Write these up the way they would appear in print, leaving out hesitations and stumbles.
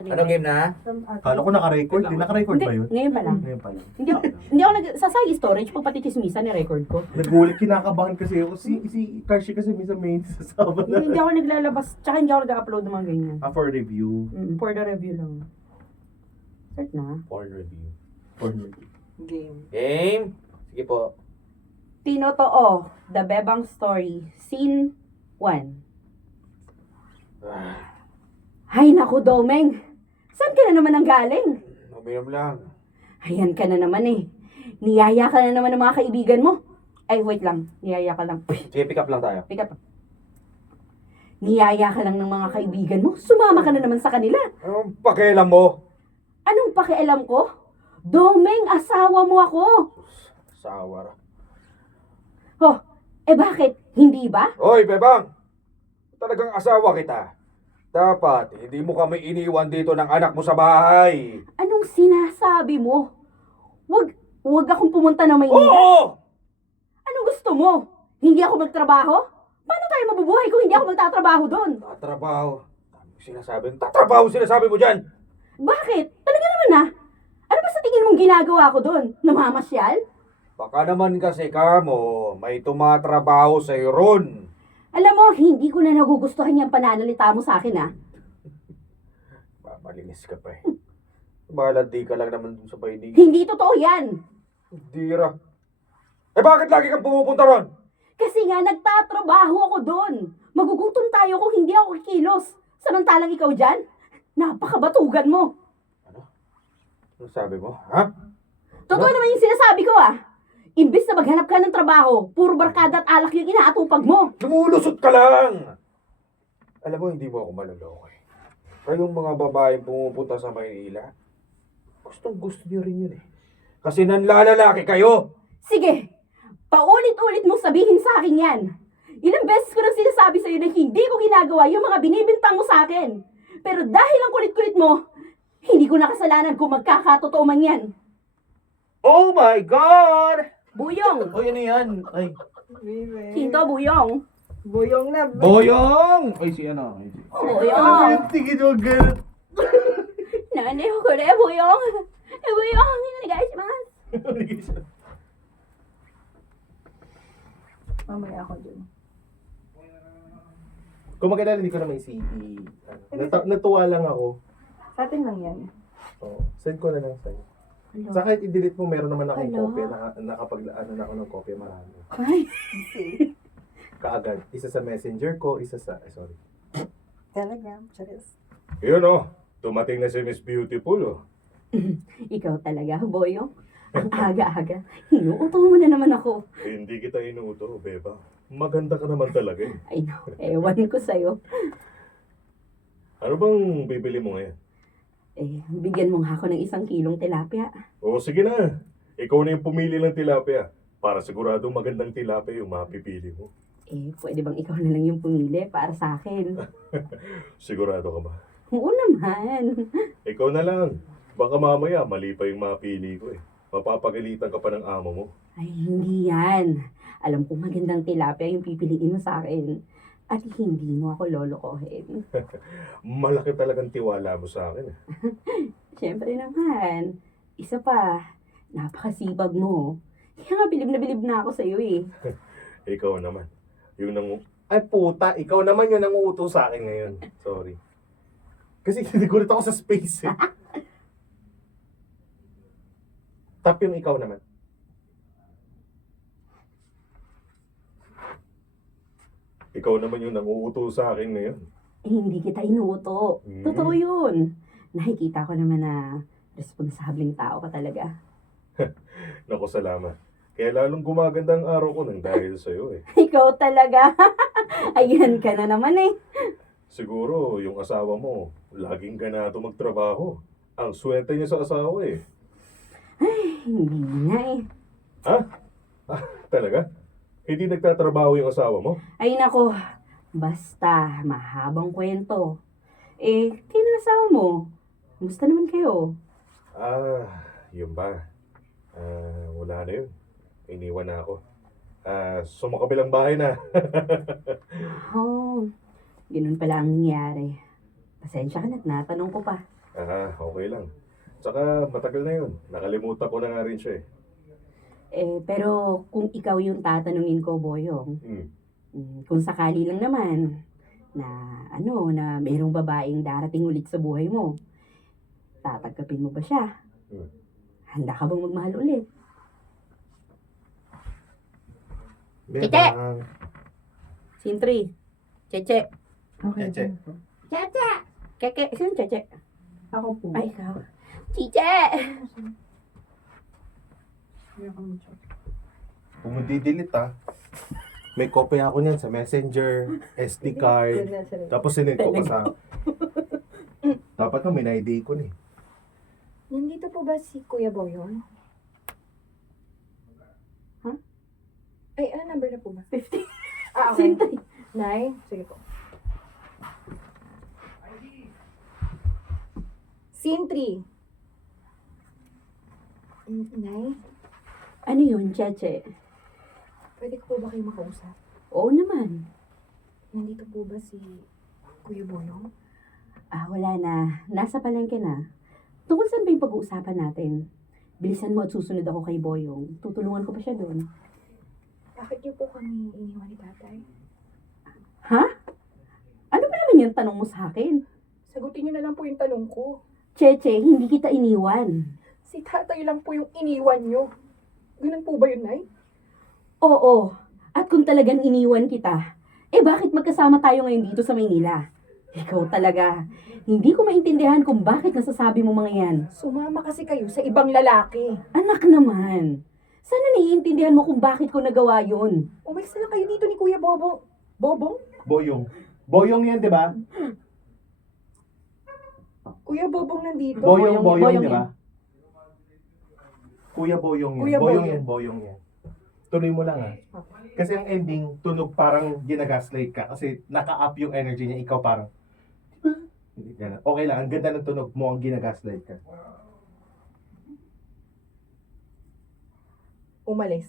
Ano game na? Kala ko naka-record. Di naka-record ba yun? Ngayon pa lang. Ngayon pa lang. Hindi ako sa side storage pag pati chismisan ni-record ko. Nagulit, kinakabahan kasi ako. Si Karshi kasi minsan may sasama na. Hindi ako naglalabas, tsaka hindi ako nag-upload ng mga ganyan. For review. For the review lang. Start na. Porn review. For review. Game. Game? Sige po. Tinotoo, The Bebang Story, Scene 1. Hay naku, Domeng! Saan ka na naman ang galing? Uminom lang. Ayan ka na naman eh. Niyaya ka na naman ng mga kaibigan mo. Ay, wait lang. Niyaya ka lang. Sige, pick up lang tayo. Pick up. Niyaya ka lang ng mga kaibigan mo. Sumama ka na naman sa kanila. Anong pakialam mo? Anong pakialam ko? Domeng, asawa mo ako. Sawara. Oh, bakit? Hindi ba? Hoy, Bebang! Talagang asawa kita. Dapat, hindi mo kami iniwan dito ng anak mo sa bahay. Anong sinasabi mo? Wag akong pumunta ng Maynila. Oo! Anong gusto mo? Hindi ako magtrabaho? Paano tayo mabubuhay kung hindi ako magtatrabaho doon? Tatrabaho. Tatrabaho sinasabi mo dyan. Bakit? Talaga naman ah. Ano ba sa tingin mong ginagawa ko doon? Namamasyal? Baka naman kasi kamo, may tumatrabaho sa'yo ron. Alam mo, hindi ko na nagugustuhan yung pananalita mo sa akin ah. Malinis ka pa eh. Malandi ka lang naman dun sa Maynila. Hindi totoo yan. Dira. Bakit lagi kang pumupunta ron? Kasi nga nagtatrabaho ako doon. Magugutom tayo kung hindi ako kikilos. Samantalang ikaw dyan, napakabatugan mo. Ano sabi mo? Ha? Totoo naman yung sinasabi ko ah. Imbis na maghanap ka ng trabaho, puro barkada at alak yung inaatupag mo. Lumulusot ka lang! Alam mo, hindi mo ako maloloko eh. Kayong mga babaeng pumupunta sa Maynila, gustong gusto niyo rin yun eh. Kasi nanlalalaki kayo! Sige, paulit-ulit mong sabihin sa akin yan. Ilang beses ko nang sinasabi sa'yo na hindi ko ginagawa yung mga binibintang mo sa akin. Pero dahil ang kulit-kulit mo, hindi ko nakasalanan kung magkakatotoo man yan. Oh my God! Buyong! Oy, ano yan? Ay. Hinto, Buyong! Boyong na. Boyong! Ay, si ano? Ay, si... Buyong! Tingin mo, girl. Nani ko rin, Buyong! Buyong! Nagayasimasu! Mamaya ako dun. Kung magkailan, hindi ko na may CD. Natuwa lang ako. Sa atin lang yan. Oh, send ko na lang sa'yo. Sa kahit i-delete mo, meron naman akong kopya. Nakapag-ano na ako ng kopya marami. Ay! Kaagad. Isa sa messenger ko, isa sa... sorry. Telegram, charis. Yun oh, dumating na si Miss Beautiful oh. Ikaw talaga, Boyong. Ang aga-aga. Hinuuto mo na naman ako. Hindi kita inuuto, Beba. Maganda ka naman talaga eh. Ay, no. Ewan ko sa'yo. Ano bang bibili mo ngayon? Bigyan mo nga ako ng 1 kilong tilapia. Oo, sige na. Ikaw na yung pumili ng tilapia. Para siguradong magandang tilapia yung mapipili mo. Pwede bang ikaw na lang yung pumili para sa akin? Sigurado ka ba? Oo naman. Ikaw na lang. Baka mamaya mali pa yung mapili ko eh. Mapapagalitan ka pa ng amo mo. Ay, hindi yan. Alam kong magandang tilapia yung pipiliin mo sa akin. At hindi mo ako lolokohin. Malaki talagang tiwala mo sa akin eh. Siyempre naman. Isa pa, napakasibag mo. Kaya nga bilib na ako sa'yo eh. Ikaw naman. Yung nang... Ay, puta. Ikaw naman yun ang uutos sa akin ngayon. Sorry. Kasi nagulat ako sa space eh. Tap yung ikaw naman. Ikaw naman yung nanguuto sa akin ngayon. Hindi kita inuuto. Totoo yun. Nakikita ko naman na responsableng tao ka talaga. Naku, salamat. Kaya lalong gumaganda ang araw ko nang dahil sa'yo eh. Ikaw talaga. Ayan ka na naman eh. Siguro, yung asawa mo, laging ganado magtrabaho. Ang swerte niya sa asawa eh. Hindi nga eh. Ha? Talaga? Hindi nagtatrabaho yung asawa mo? Ay nako, basta mahabang kwento. Kinasawa mo, kumusta naman kayo? Yun ba? Wala na yun. Iniwan na ako. Sumakabilang bahay na. Oh, ganun pala ang nangyari. Pasensya ka na't natanong ko pa. Okay lang. Tsaka matagal na yun. Nakalimutan ko na nga rin siya eh. Pero kung ikaw yung tatanungin ko, Boyong, Hmm. kung sakali lang naman na na mayroong babaeng darating ulit sa buhay mo, tatanggapin mo ba siya? Hmm. Handa ka bang magmahal ulit? Bebang. Tite! Sintri. Cheche. Okay. Cheche. Cheche! Keke. Sino Cheche? Ako po. Ay, ikaw. Chiche! Kung di-delete may kopya ako niyan sa Messenger, SD card, tapos sinend ko pa sa... Dapat may na-ID ko na eh. Nandito po ba si Kuya Boyong? Huh? Ay, ano number na po ba? 50. Ah, okay. Sintri. 9? Sige po. Scene 3. Nay, Ano yun, Cheche? pwede ko po ba kayo makausap? Oo naman. Nandito po ba si Kuya Boyong? Wala na. Nasa palengke na. Tungkol saan ba yung pag-uusapan natin? Bilisan mo at susunod ako kay Boyong. Tutulungan ko pa siya doon. Bakit niyo po kami iniwan ni tatay? Ha? Ano ba naman yung tanong mo sa akin? Sagutin niyo na lang po yung tanong ko. Cheche, hindi kita iniwan. Si tatay lang po yung iniwan niyo. Ganun po ba yun, Nay? Oo. At kung talagang iniwan kita, bakit magkasama tayo ngayon dito sa Maynila? Ikaw talaga. Hindi ko maintindihan kung bakit nasasabi mo mga yan. Sumama kasi kayo sa ibang lalaki. Anak naman. Sana naiintindihan mo kung bakit ko nagawa yun. Umalis na lang kayo dito ni Kuya Bobong. Bobong? Boyong. Boyong yan, di ba? Kuya Bobong nandito. Boyong Boyong, di yan. ba? Kuya Boyong yan. Kuya Boyong Boyong. yan, Boyong yan. Tuloy mo lang Kasi ang ending, tunog parang ginagaslight ka. Kasi naka-up yung energy niya. Ikaw parang, diba? Hindi ganun. Okay lang, ang ganda ng tunog mo, ang ginagaslight ka. Umalis.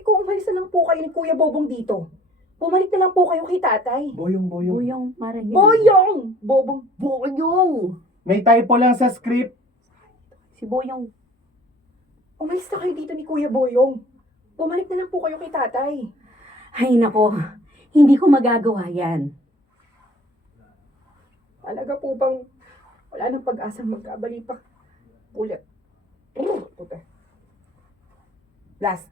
Kung umalis na lang po kayo ni Kuya Bobong dito, bumalik na lang po kayo kay tatay. Boyong. Boyong, marahil. Boyong! Bobong. Boyong! May typo lang sa script. Si Boyong. Umalis na kayo dito ni Kuya Boyong. Bumalik na lang po kayo kay tatay. Ay nako, hindi ko magagawa yan. Talaga po bang wala nang pag-asang magkabalipak? Ulit. Puta. Last.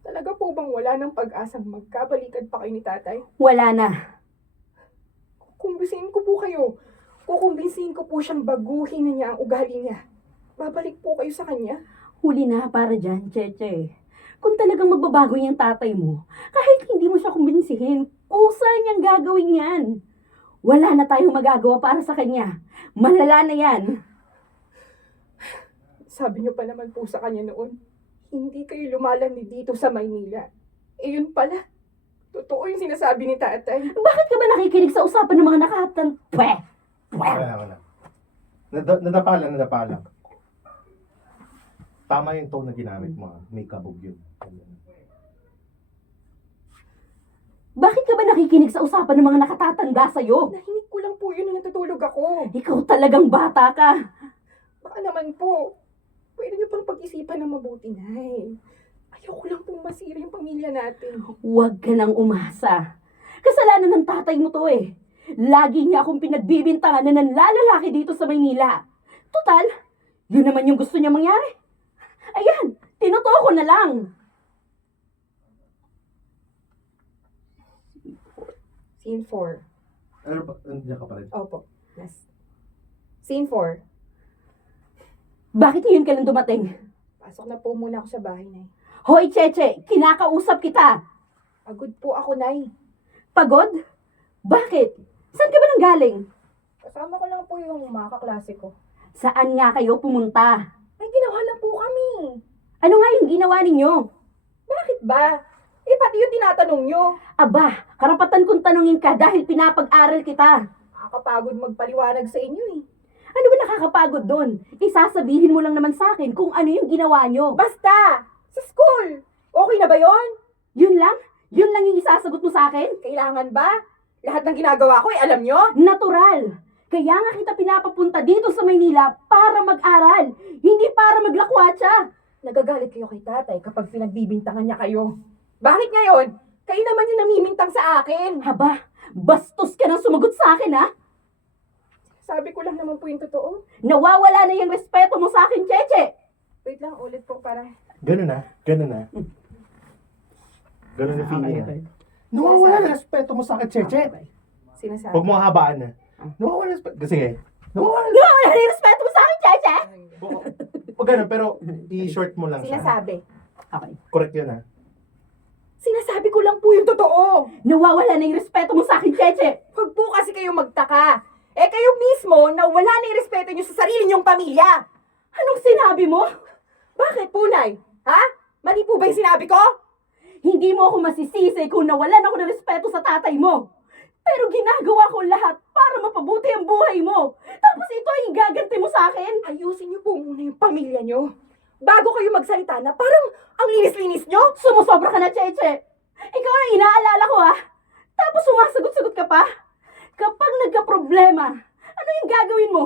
Talaga po bang wala nang pag-asang magkabalikan pa kayo ni tatay? Wala na. Kumbinsihin ko po kayo. Kukumbinsihin ko po siyang baguhin na niya ang ugali niya. Babalik po kayo sa kanya. Huli na para dyan, Cheche. Kung talagang magbabago yung tatay mo, kahit hindi mo siya kumbinsihin, kusa niyang gagawin yan. Wala na tayong magagawa para sa kanya. Malala na yan. Sabi niyo pa naman po sa kanya noon, hindi kayo lumalandi dito sa Maynila. Yun pala. Totoo yung sinasabi ni tatay. Bakit ka ba nakikinig sa usapan ng mga nakatan? Pwe! Wala. Nadapa lang. Tama yung tone na ginamit mo. May kabog yun. Bakit ka ba nakikinig sa usapan ng mga nakatatanda sa'yo? Nahinig ko lang po yun na natutulog ako. Ikaw talagang bata ka. Baka naman po, pwede niyo pang pag-isipan ng mabuti, Nay. Ayoko lang pong masira yung pamilya natin. Huwag ka nang umasa. Kasalanan ng tatay mo to eh. Lagi niya akong pinagbibintangan na nanlalalaki dito sa Maynila. Total, yun naman yung gusto niya mangyari. Ayan, tinutuo ko na lang. Scene 4. Ano ba? Nandiyan ka pa rin. Opo. Last. Scene 4. Bakit ngayon ka lang dumating? Pasok na po muna ako sa bahay, Nay. Hoy, Cheche, kinakausap kita. Pagod po ako, Nay. Pagod? Bakit? Saan ka ba nang galing? Kasama ko lang po yung mga kaklase ko. Saan nga kayo pumunta? Ay, ginawa lang po kami. Ano nga yung ginawa ninyo? Bakit ba? Pati yung tinatanong nyo. Aba, karapatan kong tanungin ka dahil pinapag-aral kita. Nakakapagod magpaliwanag sa inyo eh. Ano ba nakakapagod doon? Isasabihin mo lang naman sa akin kung ano yung ginawa nyo. Basta! Sa school! Okay na ba yon? Yun lang? Yun lang yung isasagot mo sa akin? Kailangan ba? Lahat ng ginagawa ko, alam nyo? Natural. Kaya nga kita pinapapunta dito sa Maynila para mag-aral, hindi para maglakwatsa. Nagagalit kayo kay tatay kapag pinagbibintangan niya kayo. Bakit ngayon? Kayo naman yung namimintang sa akin. Haba, bastos ka nang sumagot sa akin, ha? Sabi ko lang naman po yung totoo. Nawawala na yung respeto mo sa akin, Cheche. Wait lang, ulit po para... Ganun na. Ganun na. Ganun na feeling Okay. niya. Nawawala na respeto mo sa akin, Cheche. Sinasabi. Huwag mo habaan na. Nawawala na respeto. Sige. Nawawala na. Nawawala na yung respeto mo sa akin, Cheche. Huwag ganun, pero i-short mo lang siya. Sinasabi. Okay. Correct yun, ha? Sinasabi ko lang po yung totoo. Nawawala na yung respeto mo sa akin, Cheche. Huwag po kasi kayo magtaka. Eh kayo mismo na wala na yung respeto nyo sa sarili nyong pamilya. Anong sinabi mo? Bakit, Punay? Ha? Mali po ba yung sinabi ko? Hindi mo ako masisisi kung nawalan ako ng respeto sa tatay mo. Pero ginagawa ko lahat para mapabuti ang buhay mo. Tapos ito ay gaganti mo sa akin. Ayusin niyo po muna yung pamilya nyo. Bago kayo magsalita na parang ang linis-linis nyo. Sumusobra ka na, Cheche. Ikaw ang inaalala ko, ha? Tapos sumasagot-sagot ka pa. Kapag nagka-problema, ano yung gagawin mo?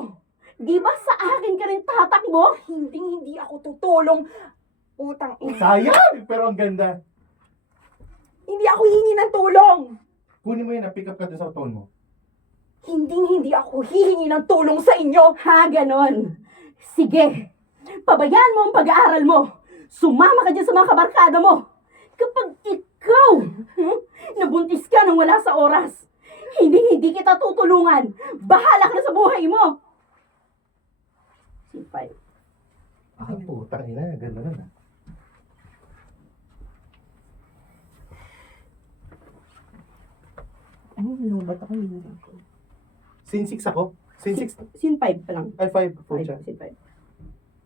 Di ba sa akin ka rin tatakbo? Hindi ako tutulong. Putang ina. Sayang! Pero ang ganda. Hindi ako hihingi ng tulong. Kunin mo yun, pick up ka dun sa tone mo. Hindi ako hihingi ng tulong sa inyo. Ha, ganon. Sige, pabayaan mo ang pag-aaral mo. Sumama ka dyan sa mga kabarkada mo. Kapag ikaw, nabuntis ka nang wala sa oras, hindi kita tutulungan. Bahala ka na sa buhay mo. Sipay. Ah, putang ina. Ganda na. Ano, lubat ako yun. Scene 6 ako. Scene 6. Sin 5 pa lang. Ay, 5. 4 siya. Sin 5.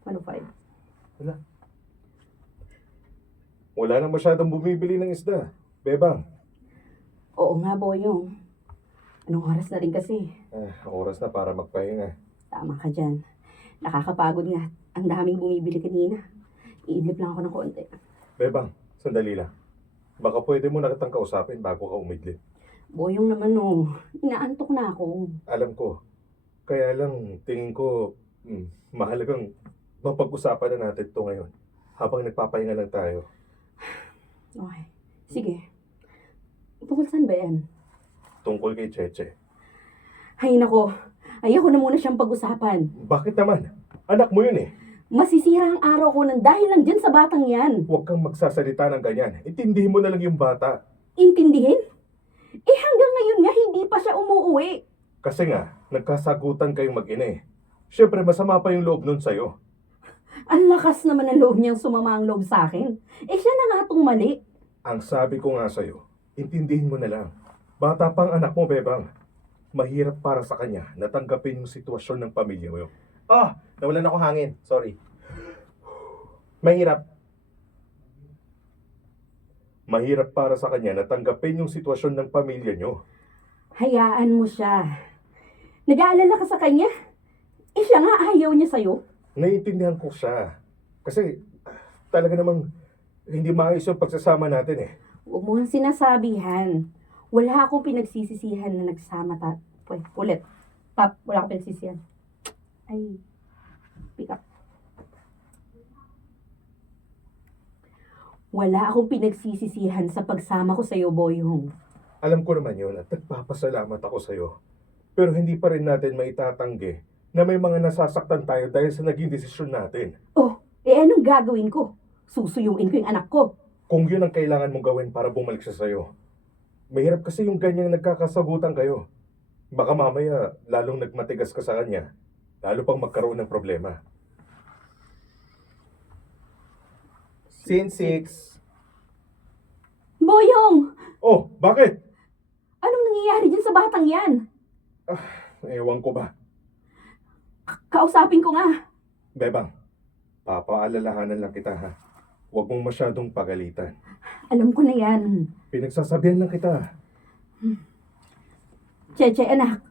Ano 5? Wala na masyadong bumibili ng isda. Bebang, Oo nga, Boyong. Anong oras na rin kasi? oras na para magpahinga. Tama ka dyan. Nakakapagod nga. Ang daming bumibili kanina. Iidlip lang ako ng konti. Bebang, sandali lang. Baka pwede mo na kitang kausapin bago ka umidlip. Boyong naman oh. Inaantok na ako. Alam ko. Kaya lang, tingin ko, mahalagang mapag-usapan na natin ito ngayon. Habang nagpapahinga lang tayo. Okay. Sige. Tungkol saan ba yan? Tungkol kay Cheche. Hay nako. Ayoko na muna siyang pag-usapan. Bakit naman? Anak mo yun eh. Masisira ang araw ko nang dahil lang dyan sa batang yan. Huwag kang magsasalita ng ganyan. Intindihin mo na lang yung bata. Intindihin? Eh hanggang ngayon nga hindi pa siya umuuwi. Kasi nga, nagkasagutan kayong mag-ina eh. Siyempre, masama pa yung loob nun sa'yo. Ang lakas naman ng loob niyang sumama ang loob sa akin. Eh siya na nga itong mali. Ang sabi ko nga sa'yo, intindihin mo na lang. Bata pang anak mo, Bebang. Mahirap para sa kanya na tanggapin yung sitwasyon ng pamilya mo. Ah, nawalan ako hangin. Sorry. Mahirap. Mahirap para sa kanya na tanggapin yung sitwasyon ng pamilya nyo. Hayaan mo siya. Nag-aalala ka sa kanya? Eh siya nga ayaw niya sa'yo. Naiintindihan ko siya. Kasi talaga namang hindi maayos yung pagsasama natin eh. Huwag mo ang sinasabihan. Wala akong pinagsisisihan na nagsama ulit. Wala akong pinagsisisihan. Ay, pick up. Wala akong pinagsisisihan sa pagsama ko sa'yo, Boyong. Alam ko naman yun at nagpapasalamat ako sa'yo. Pero hindi pa rin natin maitatanggi na may mga nasasaktan tayo dahil sa naging desisyon natin. Oh, eh anong gagawin ko? Susuyuin ko yung anak ko. Kung yun ang kailangan mong gawin para bumalik siya sa'yo. Mahirap kasi yung ganyang nagkakasagutan kayo. Baka mamaya lalong nagmatigas ka sa kanya. Lalo pang magkaroon ng problema. Scene 6. Boyong! Oh, bakit? Anong nangyayari dyan sa batang yan? Ewan ko ba. Kausapin ko nga. Bebang, papaalalahanan lang kita ha. Huwag mong masyadong pagalitan. Alam ko na yan. Pinagsasabihan lang kita. Cheche, anak.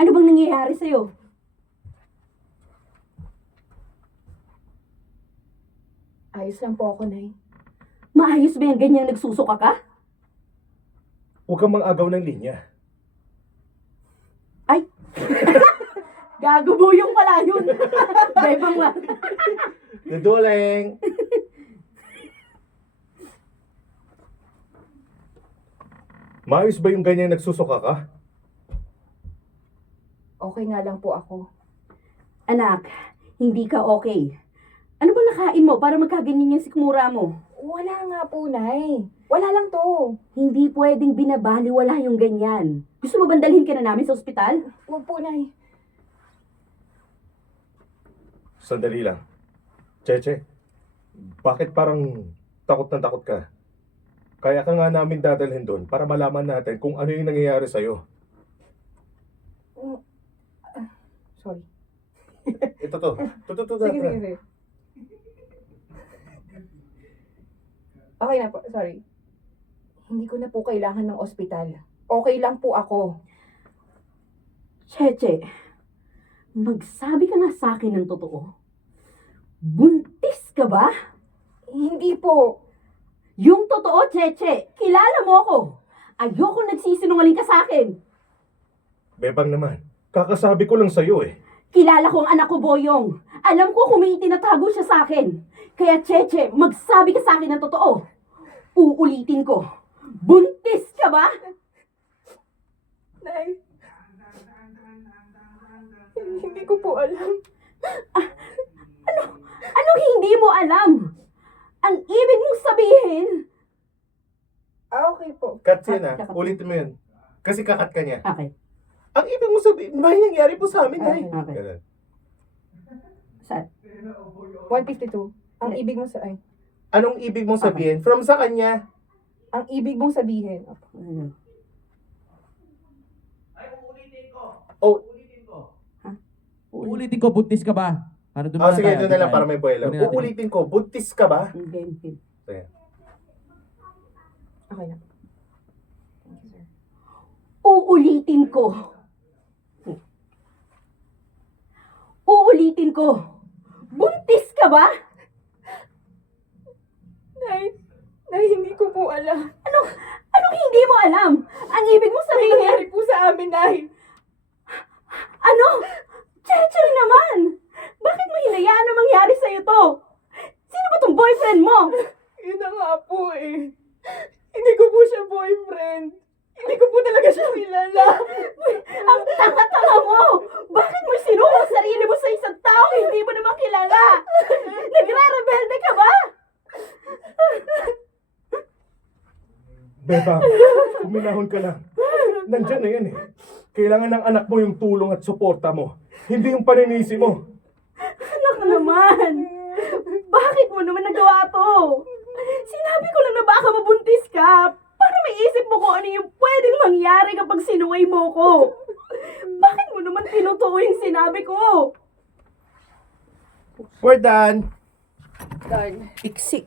Ano bang nangyayari sa'yo? Ayos lang po ako, Nay. Maayos ba yung ganyang nagsusuka ka? Huwag kang mang-agaw ng linya. Ay! Gagubuyong pala yun. Bebang nga. Duduleng! Maayos ba yung ganyan nagsusuka ka? Okay nga lang po ako. Anak, hindi ka okay. Ano bang nakain mo para magkaganyan yung sikmura mo? Wala nga po, Nay. Wala lang to. Hindi pwedeng binabaliwala yung ganyan. Gusto mo bandalhin ka na namin sa ospital? Huwag po, Nay. Sandali lang. Cheche, bakit parang takot na takot ka? Kaya ka nga namin dadalhin doon para malaman natin kung ano yung nangyayari sa'yo. Sorry. Ito to. Ito. Sige. Okay na po, sorry. Hindi ko na po kailangan ng ospital. Okay lang po ako. Cheche, magsabi ka nga sa akin ng totoo. Buntis ka ba? Hindi po. Yung totoo, Cheche, kilala mo ako. Ayoko nagsisinungaling ka sa akin. Bebang naman, kakasabi ko lang sa'yo eh. Kilala ko ang anak ko, Boyong. Alam ko kung may itinatago siya sa akin. Kaya, Cheche, magsabi ka sa akin ng totoo. Uulitin ko. Buntis ka ba? Nay. Hindi ko po alam. Anong hindi mo alam? Ang ibig mong sabihin... Okay po. Cut yan Ah, kakat. Ulitin mo yun. Kasi kakat ka niya. Okay. Ang ibig mo sabihin, may nangyari po sa amin eh. Okay. Ganun. Saan? 152. Ang ibig mo sa... Ay. Anong ibig mong sabihin? From sa kanya? Ang ibig mong sabihin. Ano? Oh, Uulitin ko, buntis ka ba? Para oh sige, doon na lang para may buwelo. Kunin natin. Uulitin ko, buntis ka ba? Hindi. Sige. Okay na. Thank you, sir. Uulitin ko. Uulitin ko. Buntis ka ba? Nay, hindi ko po alam. Anong hindi mo alam? Ang ibig mong May sabihin... nangyari po sa amin, Nay. Ano? Cheche naman! Bakit mo hinayaan na mangyari sa'yo to? Sino ba tong boyfriend mo? Yun na nga po eh. Hindi ko po siya boyfriend. Hindi ko po talaga siya kilala. Ang tanga-tanga mo! Bakit mo sinuko ang sarili mo sa isang tao hindi mo naman kilala? Nagre-rebelde ka ba? Bebang, kuminahon ka lang. Nandyan na yan eh. Kailangan ng anak mo yung tulong at suporta mo. Hindi yung paninisi mo. Anak naman! Bakit mo naman nagawa to? Sinabi ko lang na baka mabuntis ka para may isip mo kung ano yung pwedeng mangyari kapag sinuway mo ko. Bakit mo naman tinutuo yung sinabi ko? We're done. Done. Iksi